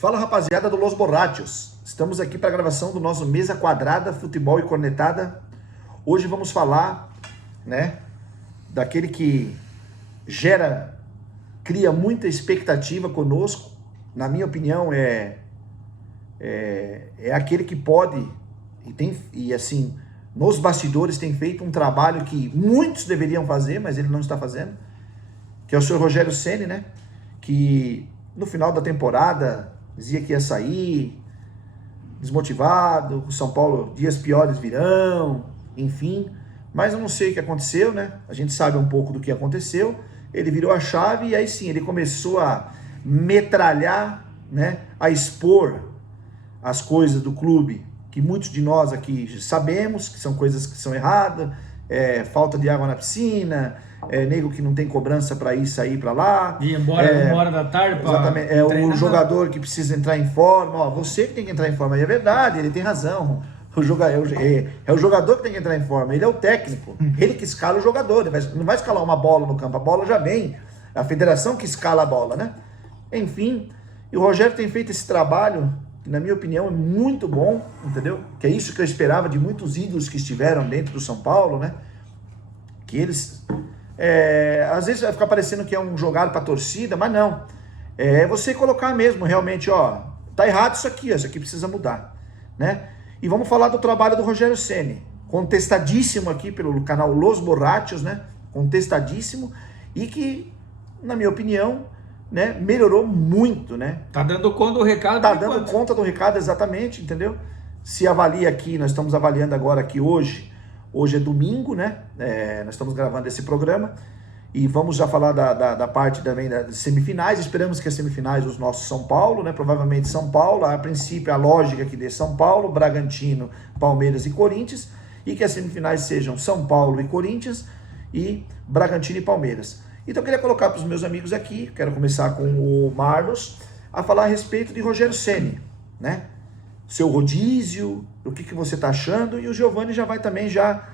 Fala, rapaziada do Los Borrachos. Estamos aqui para a gravação do nosso Mesa Quadrada, Futebol e Cornetada. Hoje vamos falar, né, daquele que cria muita expectativa conosco. Na minha opinião, é aquele que pode, e assim, nos bastidores tem feito um trabalho que muitos deveriam fazer, mas ele não está fazendo, que é o senhor Rogério Ceni, né, que no final da temporada dizia que ia sair, desmotivado, o São Paulo, dias piores virão, enfim, mas eu não sei o que aconteceu, né? A gente sabe um pouco do que aconteceu. Ele virou a chave e aí sim, ele começou a metralhar, né? A expor as coisas do clube, que muitos de nós aqui sabemos que são coisas que são erradas, falta de água na piscina, nego que não tem cobrança para ir sair para lá. Ir embora 1 hora da tarde para exatamente, o jogador que precisa entrar em forma. Ó, você que tem que entrar em forma. E é verdade, ele tem razão. O jogador que tem que entrar em forma. Ele é o técnico. Ele que escala o jogador. Ele não vai escalar uma bola no campo. A bola já vem. A federação que escala a bola, né? Enfim, e o Rogério tem feito esse trabalho que, na minha opinião, é muito bom, entendeu? Que é isso que eu esperava de muitos ídolos que estiveram dentro do São Paulo, né? Que eles... às vezes vai ficar parecendo que é um jogado para torcida, mas não. É você colocar mesmo, realmente, ó, tá errado isso aqui precisa mudar, né? E vamos falar do trabalho do Rogério Ceni, contestadíssimo aqui pelo canal Los Borrachos, né? Contestadíssimo e que, na minha opinião, né, melhorou muito, né? Tá dando conta do recado. Tá dando conta do recado, exatamente, entendeu? Se avalia aqui, nós estamos avaliando agora aqui hoje é domingo, né? Nós estamos gravando esse programa e vamos já falar da parte também das semifinais. Esperamos que as semifinais, os nossos São Paulo, né? Provavelmente São Paulo, a princípio a lógica que dê São Paulo, Bragantino, Palmeiras e Corinthians, e que as semifinais sejam São Paulo e Corinthians e Bragantino e Palmeiras. Então eu queria colocar para os meus amigos aqui, quero começar com o Marlos, a falar a respeito de Rogério Ceni, né? Seu rodízio, o que você está achando, e o Giovanni já vai também já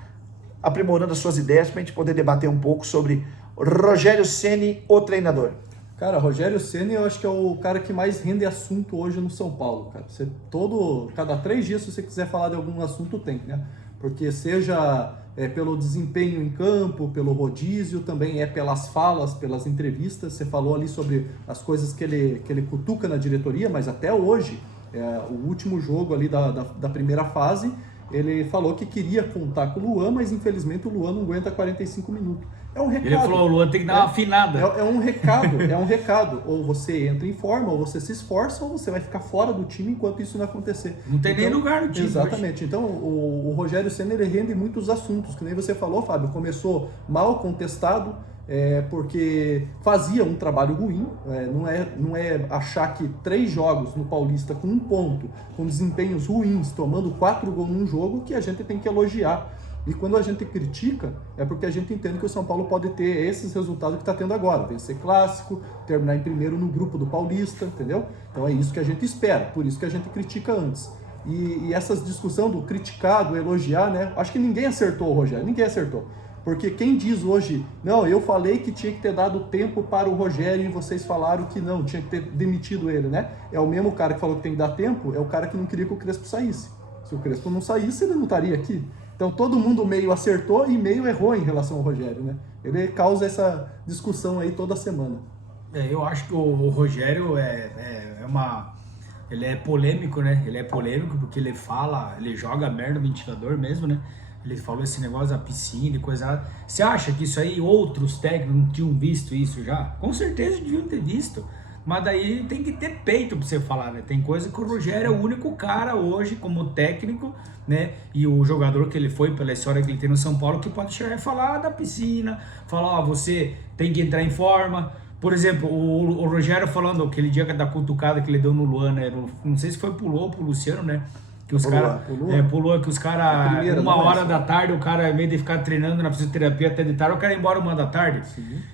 aprimorando as suas ideias para a gente poder debater um pouco sobre Rogério Ceni, o treinador. Cara, Rogério Ceni eu acho que é o cara que mais rende assunto hoje no São Paulo, cara. Cada 3 dias, se você quiser falar de algum assunto, tem, né? Porque seja pelo desempenho em campo, pelo rodízio, também pelas falas, pelas entrevistas. Você falou ali sobre as coisas que ele cutuca na diretoria, mas até hoje, o último jogo ali da primeira fase, ele falou que queria contar com o Luan, mas infelizmente o Luan não aguenta 45 minutos. É um recado. Ele falou, o Luan tem que dar uma afinada. É um recado, Ou você entra em forma, ou você se esforça, ou você vai ficar fora do time enquanto isso não acontecer. Não tem nem lugar no time. Exatamente. Hoje. Então, o Rogério Ceni, ele rende muitos assuntos, que nem você falou, Fábio. Começou mal contestado, porque fazia um trabalho ruim. Não é achar que 3 jogos no Paulista com 1 ponto, com desempenhos ruins, tomando 4 gols num jogo, que a gente tem que elogiar. E quando a gente critica, é porque a gente entende que o São Paulo pode ter esses resultados que está tendo agora. Vencer clássico, terminar em primeiro no grupo do Paulista, entendeu? Então é isso que a gente espera, por isso que a gente critica antes. E essas discussão do criticar, do elogiar, né? Acho que ninguém acertou, Rogério, ninguém acertou. Porque quem diz hoje, não, eu falei que tinha que ter dado tempo para o Rogério e vocês falaram que não, tinha que ter demitido ele, né? É o mesmo cara que falou que tem que dar tempo, é o cara que não queria que o Crespo saísse. Se o Crespo não saísse, ele não estaria aqui. Então todo mundo meio acertou e meio errou em relação ao Rogério, né? Ele causa essa discussão aí toda semana. Eu acho que o Rogério ele é polêmico, né? Ele é polêmico porque ele joga merda no ventilador mesmo, né? Ele falou esse negócio da piscina e coisa. Você acha que isso aí outros técnicos não tinham visto isso já? Com certeza deviam ter visto. Mas daí tem que ter peito pra você falar, né? Tem coisa que o Rogério é o único cara hoje como técnico, né? E o jogador que ele foi, pela história que ele tem no São Paulo, que pode chegar e falar da piscina, falar, você tem que entrar em forma. Por exemplo, o Rogério falando aquele dia da cutucada que ele deu no Luan, né? Não sei se foi pro Luan ou pro Luciano, né? Que os caras pulou, que os caras, 1 hora da tarde, o cara, em vez de ficar treinando na fisioterapia até de tarde, o cara ia embora 1 da tarde.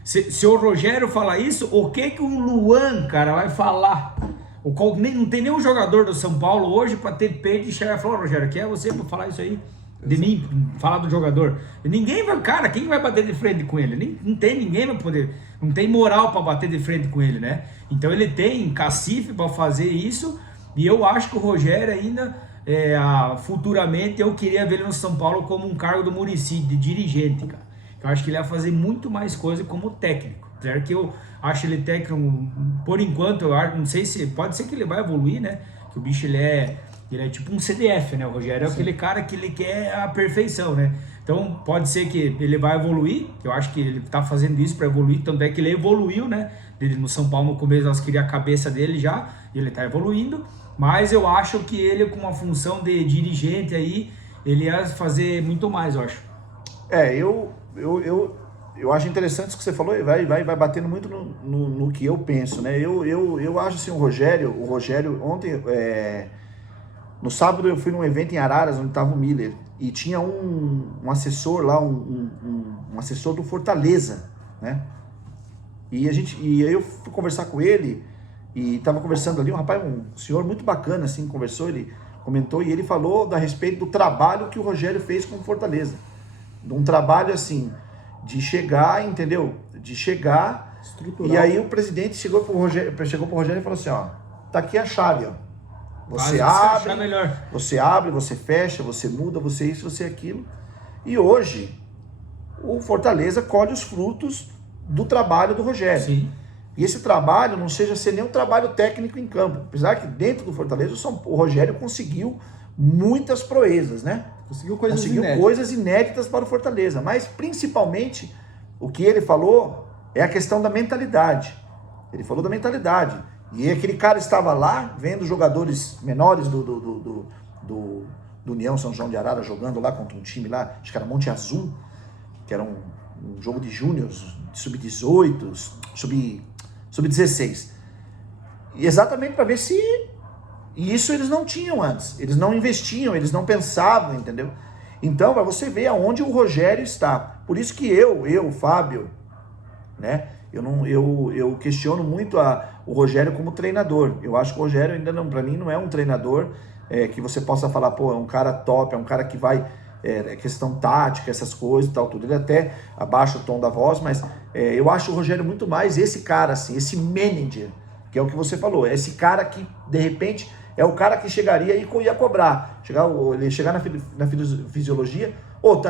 Se o Rogério falar isso, o que o Luan, cara, vai falar? Não tem nenhum jogador do São Paulo hoje para ter peito e chegar e falar, Rogério, quem é você para falar isso aí? de mim, falar do jogador. Ninguém vai, cara, quem vai bater de frente com ele? Não tem ninguém vai poder, não tem moral para bater de frente com ele, né? Então ele tem cacife para fazer isso, e eu acho que o Rogério ainda, futuramente, eu queria ver ele no São Paulo como um cargo do Muricy, de dirigente, cara. Eu acho que ele ia fazer muito mais coisa como técnico. Certo? Que eu acho ele técnico, por enquanto, eu acho, não sei se, pode ser que ele vai evoluir, né? Que o bicho, ele é tipo um CDF, né? O Rogério é aquele cara que ele quer a perfeição, né? Então, pode ser que ele vai evoluir, eu acho que ele tá fazendo isso para evoluir, tanto é que ele evoluiu, né? Ele, no São Paulo, no começo, nós queríamos a cabeça dele já, e ele tá evoluindo, mas eu acho que ele, com uma função de dirigente aí, ele ia fazer muito mais, eu acho. Eu acho interessante o que você falou, e vai batendo muito no que eu penso, né? Eu acho assim, o Rogério ontem, no sábado eu fui num evento em Araras, onde estava o Miller, e tinha um assessor lá, um assessor do Fortaleza, né? E aí eu fui conversar com ele, e estava conversando ali, um senhor muito bacana, assim, conversou, ele comentou, e ele falou a respeito do trabalho que o Rogério fez com o Fortaleza. Um trabalho, assim, de chegar, entendeu? De chegar, estrutural. E aí o presidente chegou pro Rogério e falou assim, ó, tá aqui a chave, ó. Você abre, você fecha, você muda, você isso, você aquilo. E hoje, o Fortaleza colhe os frutos do trabalho do Rogério. Sim. E esse trabalho não seja ser nem um trabalho técnico em campo. Apesar que dentro do Fortaleza, o Rogério conseguiu muitas proezas, né? Conseguiu coisas inéditas para o Fortaleza. Mas, principalmente, o que ele falou é a questão da mentalidade. Ele falou da mentalidade. E aquele cara estava lá, vendo jogadores menores do União São João de Arara jogando lá contra um time lá, acho que era Monte Azul, que era um jogo de júniors, sub-18, sub-16. E exatamente para ver se... E isso eles não tinham antes. Eles não investiam, eles não pensavam, entendeu? Então, para você ver aonde o Rogério está. Por isso que eu, Fábio, né? Eu questiono muito o Rogério como treinador. Eu acho que o Rogério ainda não, para mim, não é um treinador que você possa falar, pô, é um cara top, é um cara que vai, questão tática, essas coisas e tal, tudo. Ele até abaixa o tom da voz, mas eu acho o Rogério muito mais esse cara, assim, esse manager, que é o que você falou, é esse cara que, de repente, é o cara que chegaria e ia cobrar. Ele chegar na fisiologia, por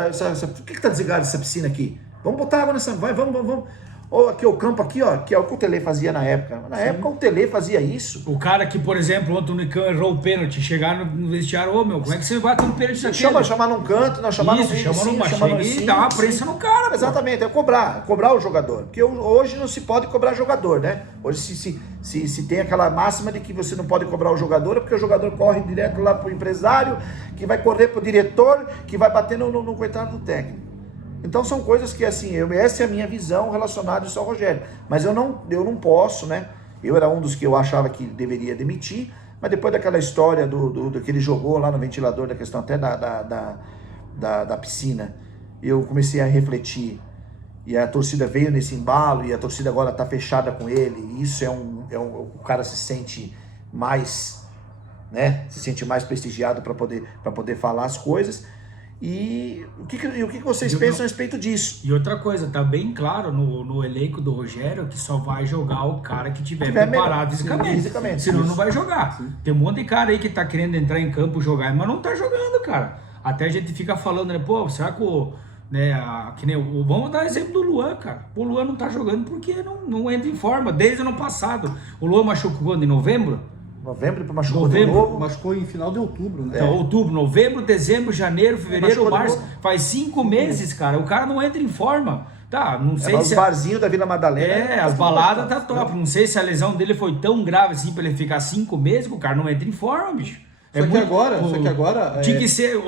que tá desligado essa piscina aqui? Vamos botar água nessa, vamos. Ou aqui o campo aqui, ó, que é o que o Tele fazia na época. Na época o Tele fazia isso. O cara que, por exemplo, ontem o Nicão errou o pênalti, chegar no vestiário, como é que você vai ter um pênalti daquele? Chamar num canto, chamar num e dar uma prensa no cara. Pô. Exatamente, é cobrar o jogador. Porque hoje não se pode cobrar jogador, né? Hoje se tem aquela máxima de que você não pode cobrar o jogador, porque o jogador corre direto lá pro empresário, que vai correr pro diretor, que vai bater no coitado do técnico. Então são coisas que, assim, essa é a minha visão relacionada ao Rogério. Mas eu não posso, né? Eu era um dos que eu achava que deveria demitir, mas depois daquela história do que ele jogou lá no ventilador, da questão até da piscina, eu comecei a refletir. E a torcida veio nesse embalo, e a torcida agora está fechada com ele. E isso o cara se sente mais, né? Se sente mais prestigiado para poder falar as coisas. E o que vocês pensam a respeito disso? E outra coisa, tá bem claro no elenco do Rogério que só vai jogar o cara que tiver preparado fisicamente. Senão não vai jogar. Sim. Tem um monte de cara aí que tá querendo entrar em campo jogar, mas não tá jogando, cara. Até a gente fica falando, né? Pô, será que vamos dar exemplo do Luan, cara. O Luan não tá jogando porque não entra em forma. Desde o ano passado. O Luan machucou quando? Em novembro? Machucou em final de outubro, né? Então, outubro, novembro, dezembro, janeiro, fevereiro, março. Faz 5 meses, cara. O cara não entra em forma. Tá, não sei se... Os barzinhos da Vila Madalena. As baladas tá top. Não sei se a lesão dele foi tão grave assim pra ele ficar 5 meses que o cara não entra em forma, bicho. Só que agora... Tinha que ser...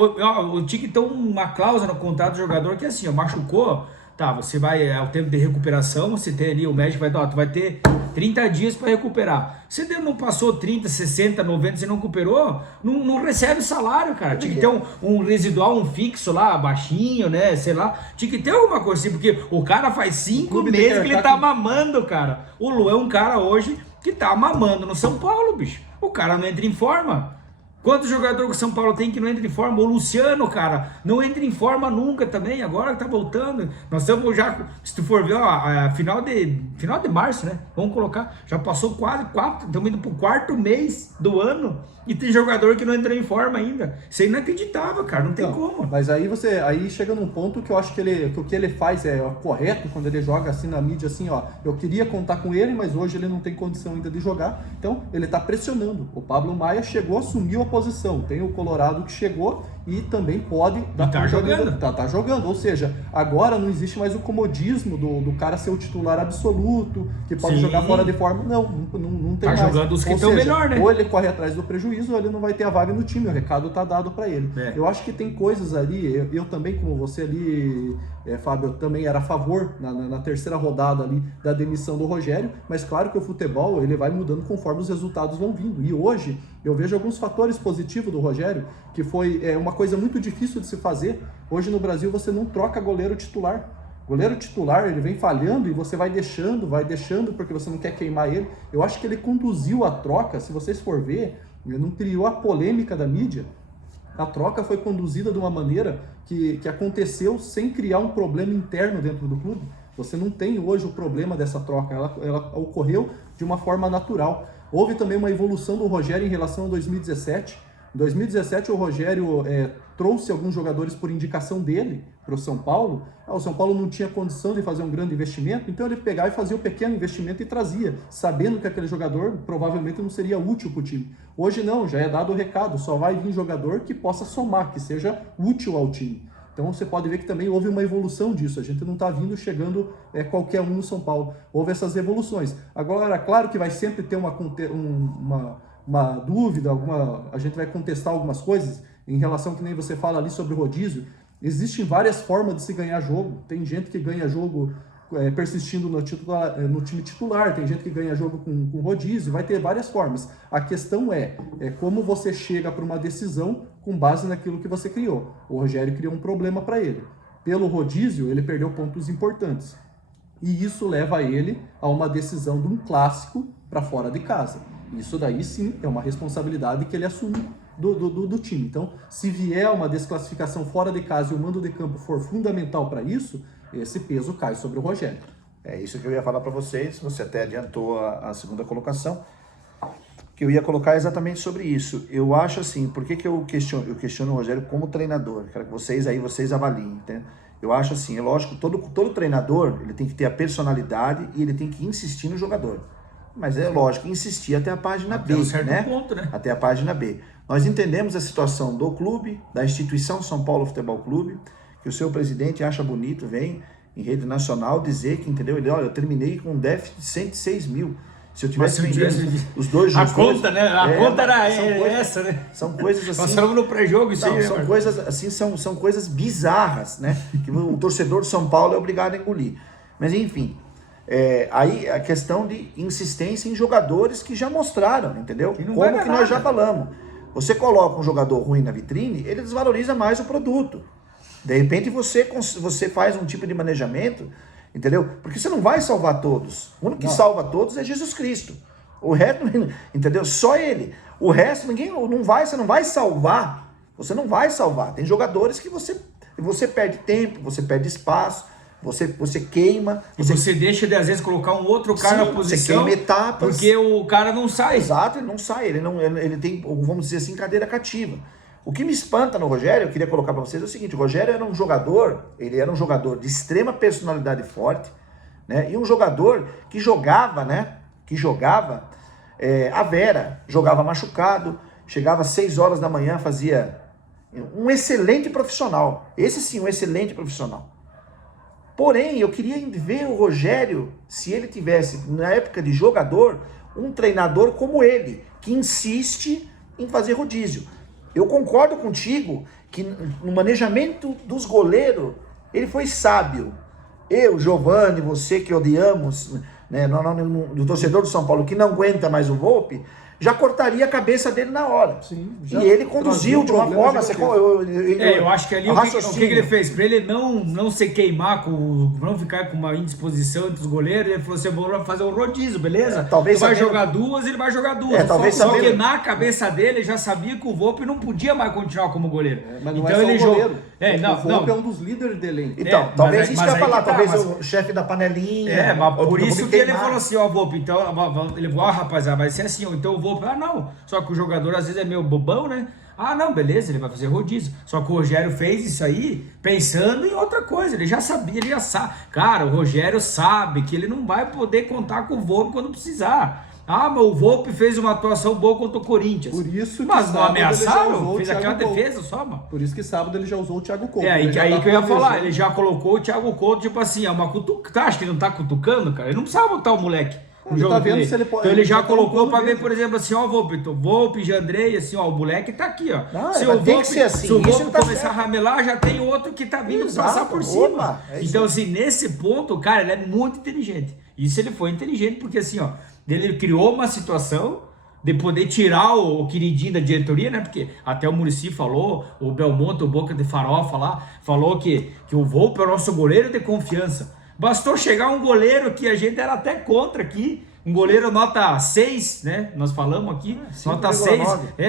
Tinha que ter uma cláusula no contrato do jogador que é assim, machucou... Tá, você vai, o tempo de recuperação, você tem ali, o médico vai dar, tu vai ter 30 dias para recuperar. Se ele não passou 30, 60, 90, você não recuperou, não recebe salário, cara. Tinha que ter um residual, um fixo lá, baixinho, né, sei lá. Tinha que ter alguma coisa assim, porque o cara faz 5 meses que ele tá mamando, cara. O Lu é um cara hoje que tá mamando no São Paulo, bicho. O cara não entra em forma. Quantos jogadores que o São Paulo tem que não entra em forma? O Luciano, cara, não entra em forma nunca também, agora que tá voltando. Nós estamos já, se tu for ver, ó, a final de março, né? Vamos colocar, já passou quase 4, estamos indo pro 4º mês do ano e tem jogador que não entrou em forma ainda. Isso é inacreditável, cara, não tem como. Mas aí chega num ponto que eu acho que o que ele faz é correto quando ele joga assim na mídia, assim, ó, eu queria contar com ele, mas hoje ele não tem condição ainda de jogar, então ele tá pressionando. O Pablo Maia chegou, assumiu a posição, tem o Colorado que chegou e também pode dar tá jogando. Tá jogando, ou seja, agora não existe mais o comodismo do cara ser o titular absoluto, que pode jogar fora de forma, não tem tá mais. Jogando os que estão melhor, né? Ou ele corre atrás do prejuízo, ou ele não vai ter a vaga no time, o recado tá dado para ele. Eu acho que tem coisas ali, eu também, como você ali, Fábio, eu também era a favor na terceira rodada ali da demissão do Rogério, mas claro que o futebol ele vai mudando conforme os resultados vão vindo. E hoje eu vejo alguns fatores positivos do Rogério, que foi uma coisa muito difícil de se fazer. Hoje no Brasil você não troca goleiro titular. Goleiro titular, ele vem falhando e você vai deixando porque você não quer queimar ele. Eu acho que ele conduziu a troca, se vocês for ver, ele não criou a polêmica da mídia. A troca foi conduzida de uma maneira que aconteceu sem criar um problema interno dentro do clube. Você não tem hoje o problema dessa troca, ela ocorreu de uma forma natural. Houve também uma evolução do Rogério em relação a 2017. Em 2017 o Rogério trouxe alguns jogadores por indicação dele para o São Paulo. O São Paulo não tinha condição de fazer um grande investimento, então ele pegava e fazia um pequeno investimento e trazia, sabendo que aquele jogador provavelmente não seria útil para o time. Hoje não, já é dado o recado, só vai vir jogador que possa somar, que seja útil ao time. Então você pode ver que também houve uma evolução disso, a gente não está chegando qualquer um no São Paulo, houve essas evoluções. Agora, claro que vai sempre ter uma dúvida, a gente vai contestar algumas coisas em relação, que nem você fala ali sobre o rodízio. Existem várias formas de se ganhar jogo, tem gente que ganha jogo persistindo no time titular, tem gente que ganha jogo com rodízio, vai ter várias formas. A questão é como você chega para uma decisão com base naquilo que você criou. O Rogério criou um problema para ele. Pelo rodízio, ele perdeu pontos importantes. E isso leva ele a uma decisão de um clássico para fora de casa. Isso daí sim é uma responsabilidade que ele assume do time. Então, se vier uma desclassificação fora de casa e o mando de campo for fundamental para isso, esse peso cai sobre o Rogério. É isso que eu ia falar para vocês, você até adiantou a segunda colocação, que eu ia colocar exatamente sobre isso. Eu acho assim, por que eu questiono o Rogério como treinador? Quero que vocês avaliem, entendeu? Eu acho assim, é lógico, todo treinador, ele tem que ter a personalidade e ele tem que insistir no jogador. Mas é lógico, insistir até a página B, um certo né? ponto, né? Até a página B. Nós entendemos a situação do clube, da instituição São Paulo Futebol Clube, que o seu presidente acha bonito, vem em rede nacional dizer que, entendeu? Ele, olha, eu terminei com um déficit de 106 mil. Se eu tivesse vendido os dois a jogadores... conta, né? A conta era coisas, essa, né? São coisas assim... Nós estamos no pré-jogo, isso aí. São coisas assim, são coisas bizarras, né? Que o torcedor de São Paulo é obrigado a engolir. Mas, enfim... aí a questão de insistência em jogadores que já mostraram, entendeu? Como que nós já falamos. Você coloca um jogador ruim na vitrine, ele desvaloriza mais o produto. De repente você faz um tipo de manejamento, entendeu? Porque você não vai salvar todos. O único que salva todos é Jesus Cristo. O resto, entendeu? Só ele. O resto, você não vai salvar. Você não vai salvar. Tem jogadores que você perde tempo, você perde espaço. Você queima. Você deixa de, às vezes, colocar um outro cara na posição. Você queima etapas. Porque o cara não sai. Exato, ele não sai. Ele tem, vamos dizer assim, cadeira cativa. O que me espanta no Rogério, eu queria colocar para vocês, é o seguinte: o Rogério era um jogador de extrema personalidade forte, né? E um jogador que jogava, né? A vera, jogava machucado, chegava às 6 horas da manhã, fazia um excelente profissional. Esse sim, um excelente profissional. Porém, eu queria ver o Rogério, se ele tivesse, na época de jogador, um treinador como ele, que insiste em fazer rodízio. Eu concordo contigo que no manejamento dos goleiros, ele foi sábio. Eu, Giovani, você que odiamos, né, do torcedor do São Paulo, que não aguenta mais o Volpi, já cortaria a cabeça dele na hora. Sim, e ele conduziu de uma forma... Eu acho que ali o que ele fez? Para ele não se queimar, não ficar com uma indisposição entre os goleiros, ele falou assim, eu vou fazer um rodízio, beleza? Talvez tu vai jogar duas, ele vai jogar duas. Só que na cabeça dele, ele já sabia que o Volpi não podia mais continuar como goleiro. Mas não então ele jogou. O Volpi é um dos líderes do elenco. Então, talvez isso que eu ia falar, talvez o chefe da panelinha... mas por isso que ele falou assim, ó, Volpi, então, ele falou, rapaziada, vai ser assim, então o Volpi, não, só que o jogador às vezes é meio bobão, né? Não, beleza, ele vai fazer rodízio. Só que o Rogério fez isso aí pensando em outra coisa, ele já sabia, ele já sabe. Cara, o Rogério sabe que ele não vai poder contar com o Volpi quando precisar. Mas o Volpi fez uma atuação boa contra o Corinthians. Por isso que mas não ameaçaram, fez aquela defesa só, mano. Por isso que sábado ele já usou o Thiago Couto. Aí que eu ia falar, ele já colocou o Thiago Couto, tipo assim, uma cutucada. Acha que ele não tá cutucando, cara? Ele não precisava botar o moleque. Tá vendo se ele pode, então ele já colocou pra ver, por exemplo, assim, ó, Volpi, Jandrei, assim, ó, o moleque tá aqui, ó. Se o Volpi, se o Volpi começar a ramelar, já tem outro que tá vindo passar por cima. Então, assim, nesse ponto, cara, ele é muito inteligente. Isso ele foi inteligente, porque assim, ó, ele criou uma situação de poder tirar o queridinho da diretoria, né? Porque até o Muricy falou, o Belmonte, o Boca de Farofa lá, falou que o Volpi é o nosso goleiro de confiança. Bastou chegar um goleiro que a gente era até contra aqui, um goleiro nota 6, né? Nós falamos aqui, nota 6,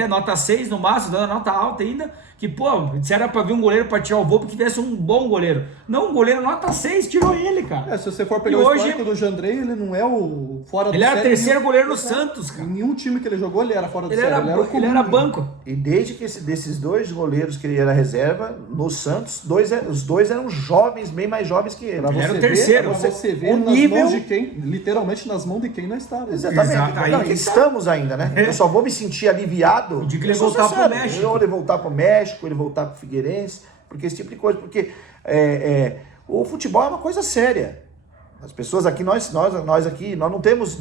nota 6 no máximo, dando nota alta ainda, que, pô, se era pra vir um goleiro pra tirar o Volpi, que tivesse um bom goleiro. Não, um goleiro nota 6, tirou ele, cara. Se você for pegar o histórico do Jandrei, ele não é o fora do série. Ele era terceiro goleiro no Santos, cara. Em nenhum time que ele jogou, ele era fora do série. Ele era banco. E desde que desses dois goleiros que ele era reserva, no Santos, os dois eram jovens, bem mais jovens que ele. Ele era o terceiro. Você vê nas mãos de quem, literalmente nas mãos de quem nós estávamos. Exatamente. Não, estamos ainda, né? Eu só vou me sentir aliviado de que ele voltar pro México. Ele voltar pro México, ele voltar pro Figueirense, porque esse tipo de coisa. Porque o futebol é uma coisa séria. As pessoas aqui, nós aqui, nós não temos,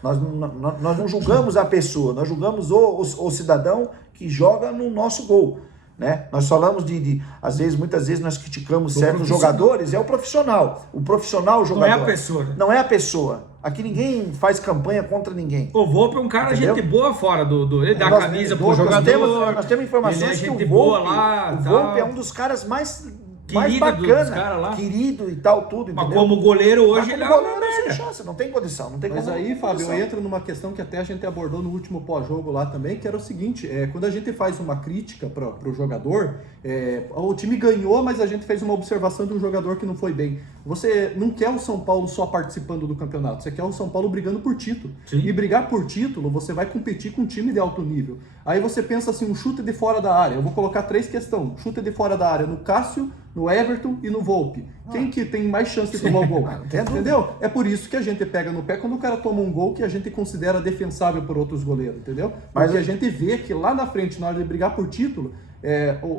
nós não julgamos a pessoa, nós julgamos o cidadão que joga no nosso gol. Né? Nós falamos às vezes, muitas vezes nós criticamos certos jogadores, é o profissional. O profissional, o jogador. Não é a pessoa. Não é a pessoa. Aqui ninguém faz campanha contra ninguém. O Volpi é um cara, gente boa fora ele dá a camisa pro jogador. Nós temos informações que o Volpi é um dos caras mais bacana, querido e tal, tudo. Mas como goleiro hoje, ele é uma sem chance, não tem condição. Mas aí, Fábio, eu entro numa questão que até a gente abordou no último pós-jogo lá também, que era o seguinte, quando a gente faz uma crítica pro jogador, o time ganhou, mas a gente fez uma observação de um jogador que não foi bem. Você não quer o São Paulo só participando do campeonato, você quer o São Paulo brigando por título. Sim. E brigar por título, você vai competir com um time de alto nível. Aí você pensa assim, um chute de fora da área. Eu vou colocar 3 questões. Chute de fora da área no Cássio, no Everton e no Volpi. Quem que tem mais chance de tomar o gol? Entendeu? É por isso que a gente pega no pé quando o cara toma um gol que a gente considera defensável por outros goleiros, entendeu? Porque a gente vê que lá na frente, na hora de brigar por título,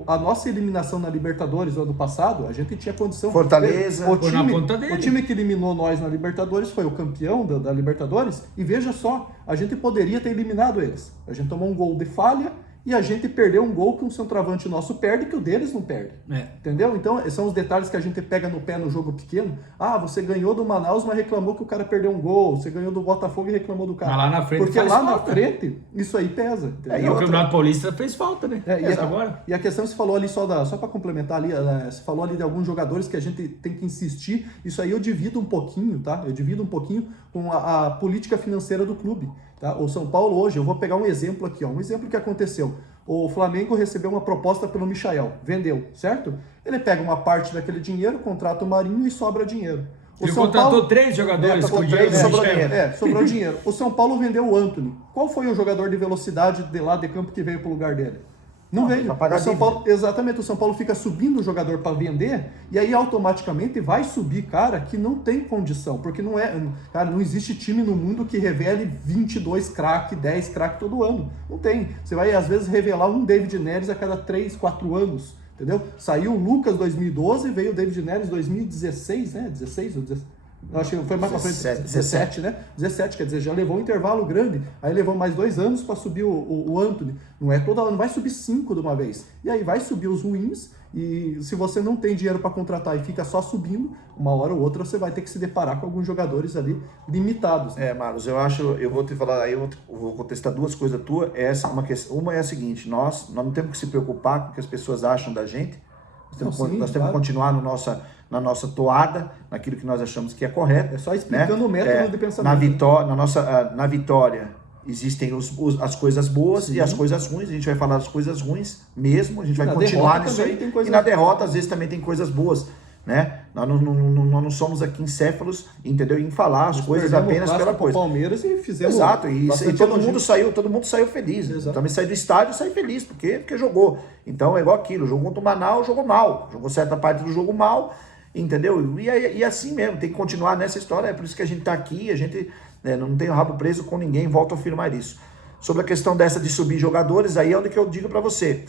a nossa eliminação na Libertadores do ano passado, a gente tinha condição... Fortaleza, o time que eliminou nós na Libertadores foi o campeão da Libertadores, e veja só, a gente poderia ter eliminado eles. A gente tomou um gol de falha, e a gente perdeu um gol que um centroavante nosso perde, que o deles não perde. Entendeu? Então, são os detalhes que a gente pega no pé no jogo pequeno. Você ganhou do Manaus, mas reclamou que o cara perdeu um gol. Você ganhou do Botafogo e reclamou do cara. Mas lá na frente porque lá na frente, isso aí pesa. E o Campeonato Paulista fez falta, né? Agora. E a questão, você falou ali só para complementar ali, você falou ali de alguns jogadores que a gente tem que insistir. Isso aí eu divido um pouquinho, tá? Eu divido um pouquinho com a política financeira do clube. Tá? O São Paulo hoje, eu vou pegar um exemplo aqui, um exemplo que aconteceu. O Flamengo recebeu uma proposta pelo Michael, vendeu, certo? Ele pega uma parte daquele dinheiro, contrata o Marinho e sobra dinheiro. Ele contratou 3 jogadores com dinheiro. Sobrou dinheiro. O São Paulo vendeu o Antony. Qual foi o jogador de velocidade de lá de campo que veio para o lugar dele? Não veio. Exatamente, o São Paulo fica subindo o jogador para vender e aí automaticamente vai subir cara que não tem condição, porque não existe time no mundo que revele 22 craques, 10 craques todo ano. Não tem. Você vai às vezes revelar um David Neres a cada 3, 4 anos, entendeu? Saiu o Lucas 2012, veio o David Neres 2016, né? 16 ou 17. Eu acho que foi mais pra frente, 17, 17, né? 17, quer dizer, já levou um intervalo grande, aí levou mais 2 anos para subir o Antony. Não é toda hora, não vai subir 5 de uma vez. E aí vai subir os ruins, e se você não tem dinheiro para contratar e fica só subindo, uma hora ou outra você vai ter que se deparar com alguns jogadores ali limitados. Né? Marlos, eu acho, eu vou te falar, aí eu vou contestar duas coisas tuas. Uma é a seguinte, nós não temos que se preocupar com o que as pessoas acham da gente. Nós temos que continuar na nossa toada, naquilo que nós achamos que é correto. É só explicando, né? O método de pensamento. Na vitória existem as coisas boas e as coisas ruins. A gente vai falar das coisas ruins mesmo, a gente vai continuar nisso aí. E na derrota, às vezes, também tem coisas boas. Né? Nós não somos aqui encéfalos, entendeu? Em falar as coisas apenas pela coisa. Palmeiras e fizemos. Exato, e todo mundo saiu feliz. Exato. Também saiu do estádio e saiu feliz, porque jogou. Então é igual aquilo, jogou contra o Manaus, jogou mal. Jogou certa parte do jogo mal, entendeu? E assim mesmo, tem que continuar nessa história, é por isso que a gente tá aqui, a gente não tem o rabo preso com ninguém, volto a afirmar isso. Sobre a questão dessa de subir jogadores, aí é onde que eu digo para você,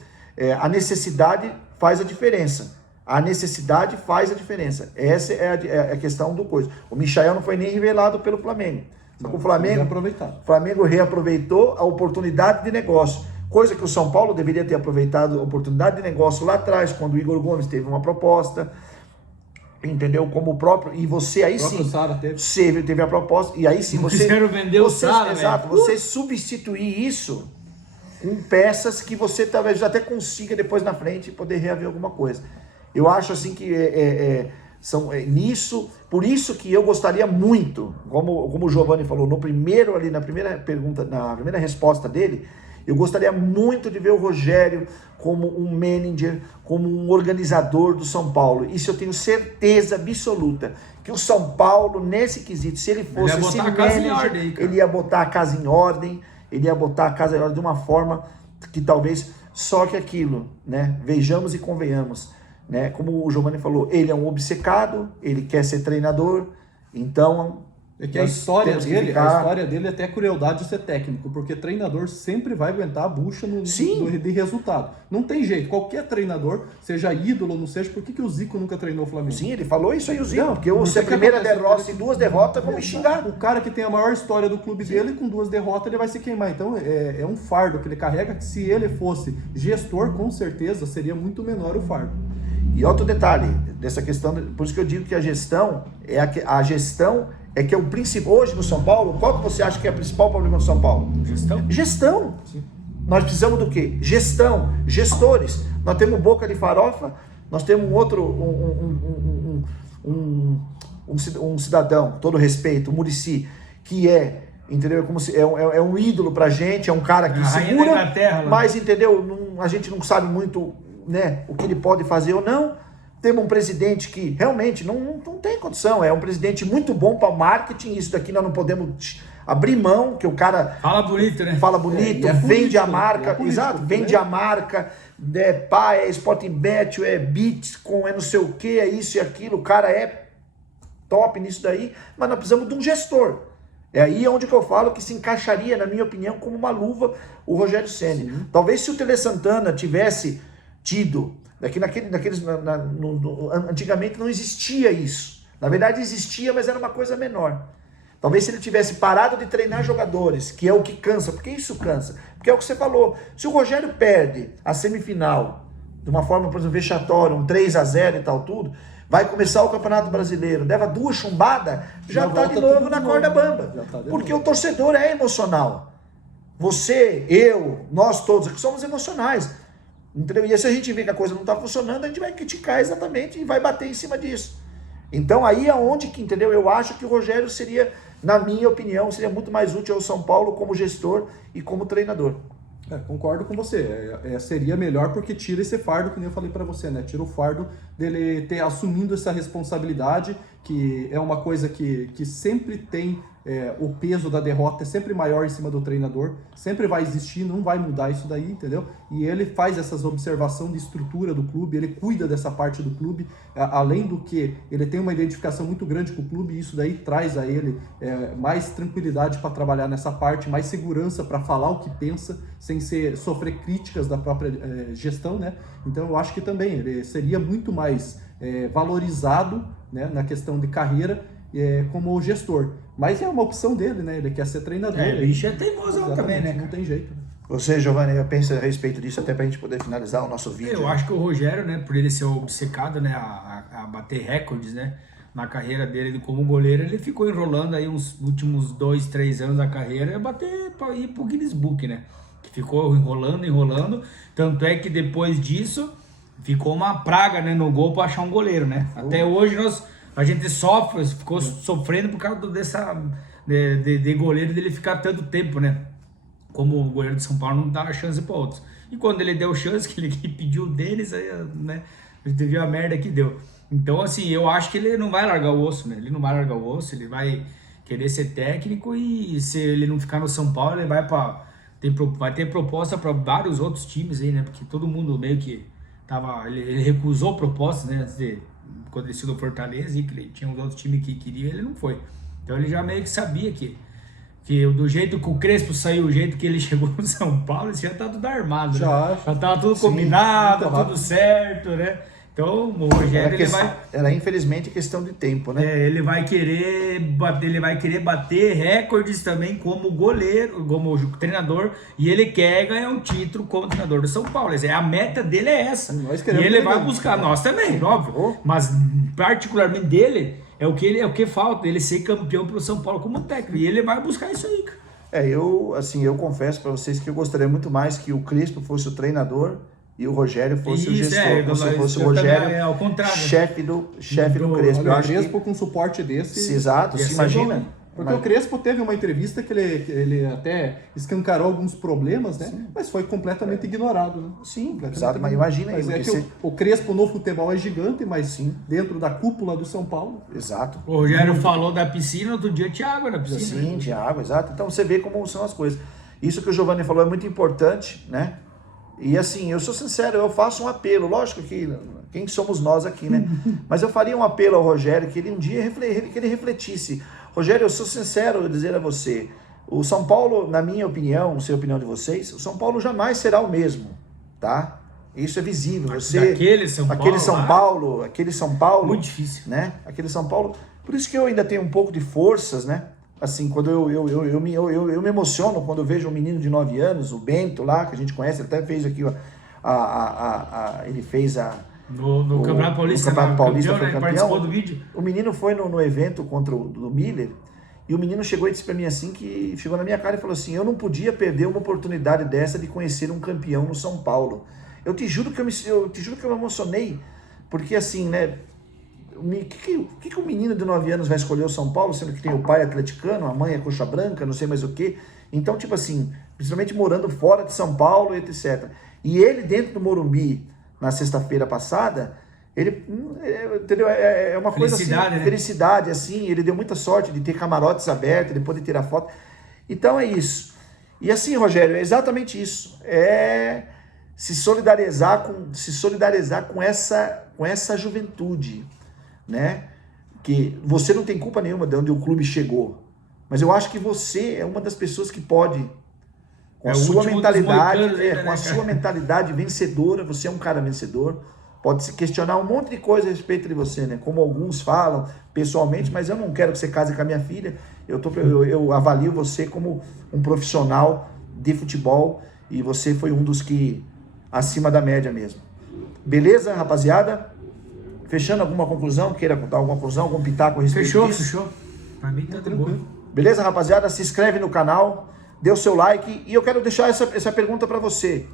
a necessidade faz a diferença. A necessidade faz a diferença. Essa é a questão do coisa. O Michael não foi nem revelado pelo Flamengo. O Flamengo reaproveitou a oportunidade de negócio. Coisa que o São Paulo deveria ter aproveitado a oportunidade de negócio lá atrás, quando o Igor Gomes teve uma proposta. Entendeu? Como o próprio. E você aí sim. Você teve a proposta. E aí sim você. Quero vender o Sara, exato. Você substituir isso com peças que você talvez até consiga depois na frente poder reaver alguma coisa. Eu acho assim que nisso, por isso que eu gostaria muito, como o Giovanni falou, na primeira pergunta, na primeira resposta dele, eu gostaria muito de ver o Rogério como um manager, como um organizador do São Paulo. Isso eu tenho certeza absoluta, que o São Paulo, nesse quesito, se ele fosse esse manager, ele ia botar a casa em ordem, de uma forma que talvez só que aquilo, né? Vejamos e convenhamos. Né? Como o Giovanni falou, ele é um obcecado, ele quer ser treinador, então... É que a história dele é até crueldade de ser técnico, porque treinador sempre vai aguentar a bucha de resultado. Não tem jeito, qualquer treinador, seja ídolo ou não seja, por que o Zico nunca treinou o Flamengo? Sim, ele falou isso aí, o Zico, porque se a primeira derrota e 2 derrotas, vão me xingar. O cara que tem a maior história do clube dele, com 2 derrotas, ele vai se queimar. Então é um fardo que ele carrega, que se ele fosse gestor, com certeza, seria muito menor o fardo. E outro detalhe dessa questão, por isso que eu digo que a gestão é que é o principal. Hoje no São Paulo, qual que você acha que é o principal problema do São Paulo? Gestão. Sim. Nós precisamos do quê? Gestão, gestores. Nós temos Boca de Farofa, nós temos um cidadão, todo respeito, o Muricy, que entendeu? É um ídolo pra gente, é um cara que segura, mas entendeu? A gente não sabe muito, né, o que ele pode fazer ou não. Temos um presidente que realmente não tem condição, é um presidente muito bom para o marketing, isso daqui nós não podemos abrir mão, que o cara... Fala bonito, né? Fala bonito, vende a marca, exato, vende a marca, é Sportingbet, é Bitcoin, é não sei o que, é isso e aquilo, o cara é top nisso daí, mas nós precisamos de um gestor. É aí onde que eu falo que se encaixaria, na minha opinião, como uma luva o Rogério Ceni. Talvez se o Tele Santana tivesse tido... Antigamente não existia isso. Na verdade existia, mas era uma coisa menor. Talvez se ele tivesse parado de treinar jogadores, que é o que cansa, porque isso cansa. Porque é o que você falou. Se o Rogério perde a semifinal de uma forma, por exemplo, vexatória, um 3-0 e tal, tudo, vai começar o Campeonato Brasileiro, leva 2 chumbadas, já está de novo na corda bamba. Porque o torcedor é emocional. Você, eu, nós todos aqui somos emocionais. Entendeu? E se a gente vê que a coisa não está funcionando, a gente vai criticar exatamente e vai bater em cima disso. Então aí é onde que, entendeu? Eu acho que o Rogério seria, na minha opinião, seria muito mais útil ao São Paulo como gestor e como treinador. Concordo com você. Seria melhor porque tira esse fardo, que nem eu falei para você, né? Tira o fardo dele ter assumindo essa responsabilidade, que é uma coisa que sempre tem... o peso da derrota é sempre maior em cima do treinador, sempre vai existir, não vai mudar isso daí, entendeu? E ele faz essas observações de estrutura do clube, ele cuida dessa parte do clube, além do que ele tem uma identificação muito grande com o clube, e isso daí traz a ele mais tranquilidade para trabalhar nessa parte, mais segurança para falar o que pensa, sem sofrer críticas da própria gestão, né? Então eu acho que também ele seria muito mais valorizado, né, na questão de carreira, como gestor. Mas é uma opção dele, né? Ele quer ser treinador. O bicho é teimosão também, né? Não tem jeito. Você, Giovanni, eu penso a respeito disso até pra gente poder finalizar o nosso vídeo. Eu acho que o Rogério, né, por ele ser obcecado, né, a bater recordes, né, na carreira dele como goleiro, ele ficou enrolando aí uns últimos 2, 3 anos da carreira para ir pro Guinness Book, né? Que ficou enrolando. Tanto é que depois disso ficou uma praga, né, no gol para achar um goleiro, né? Até hoje a gente ficou sofrendo por causa de goleiro dele ficar tanto tempo, né? Como o goleiro de São Paulo não dava chance para outros. E quando ele deu chance, que ele pediu deles, aí, né? Ele viu a merda que deu. Então, assim, eu acho que ele não vai largar o osso, né? Ele não vai largar o osso, ele vai querer ser técnico e se ele não ficar no São Paulo, ele vai ter proposta para vários outros times aí, né? Porque todo mundo meio que ele recusou propostas, né? Antes de quando ele saiu do Fortaleza e que tinha uns outros times que queriam, ele não foi. Então ele já meio que sabia que do jeito que o Crespo saiu, o jeito que ele chegou no São Paulo, isso já tá tudo armado, já tava tudo combinado, tudo certo, né? Então o Rogério era infelizmente questão de tempo, né? Ele vai querer bater recordes também como goleiro, como treinador, e ele quer ganhar um título como treinador do São Paulo. A meta dele é essa. E ele vai buscar, nós também, óbvio. Mas particularmente dele é o que falta, ele ser campeão pelo São Paulo como técnico. E ele vai buscar isso aí, cara. Eu confesso para vocês que eu gostaria muito mais que o Crespo fosse o treinador e o Rogério fosse o gestor, fosse o Rogério, ao contrário, chefe do Crespo. O Crespo com suporte desse... Exato, se imagina. Porque o Crespo teve uma entrevista que ele até escancarou alguns problemas, né? Sim. Mas foi completamente ignorado, né? Sim, exato, mas imagina aí. O Crespo no futebol é gigante, mas sim, dentro da cúpula do São Paulo. Exato. O Rogério falou da piscina, outro dia tinha água na piscina. Sim, tinha água, exato. Então você vê como são as coisas. Isso que o Giovanni falou é muito importante, né? E assim, eu sou sincero, eu faço um apelo, lógico que quem somos nós aqui, né? Mas eu faria um apelo ao Rogério, que ele um dia que ele refletisse. Rogério, eu sou sincero dizer a você, o São Paulo, na minha opinião, não sei a opinião de vocês, o São Paulo jamais será o mesmo, tá? Isso é visível. Aquele São Paulo, muito difícil, né? Aquele São Paulo, por isso que eu ainda tenho um pouco de forças, né? Assim, quando eu me emociono quando eu vejo um menino de 9 anos, o Bento lá, que a gente conhece, ele até fez aqui, ele fez no Campeonato Paulista, no Campeonato Paulista foi campeão. Participou do vídeo. O menino foi no evento contra do Miller, e o menino chegou e disse pra mim assim, que chegou na minha cara e falou assim, eu não podia perder uma oportunidade dessa de conhecer um campeão no São Paulo. Eu te juro que eu me emocionei, porque assim, né, o que o menino de 9 anos vai escolher o São Paulo, sendo que tem o pai atleticano, a mãe é coxa branca, não sei mais o que. Então, tipo assim, principalmente morando fora de São Paulo, etc. E ele dentro do Morumbi, na sexta-feira passada, ele, entendeu? É uma coisa assim, né? Felicidade, assim, ele deu muita sorte de ter camarotes abertos, de poder tirar foto. Então é isso. E assim, Rogério, é exatamente isso. É se solidarizar com essa juventude, né? Que você não tem culpa nenhuma de onde o clube chegou, mas eu acho que você é uma das pessoas que pode, com a sua mentalidade vencedora, você é um cara vencedor, pode se questionar um monte de coisa a respeito de você, né? Como alguns falam pessoalmente, mas eu não quero que você case com a minha filha. Eu avalio você como um profissional de futebol e você foi um dos que acima da média mesmo. Beleza, rapaziada? Fechando alguma conclusão? Queira contar alguma conclusão, algum pitaco a respeito disso? Fechou. Pra mim tá tranquilo. Beleza, rapaziada? Se inscreve no canal, dê o seu like. E eu quero deixar essa pergunta para você.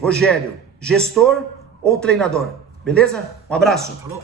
Rogério, gestor ou treinador? Beleza? Um abraço. Falou.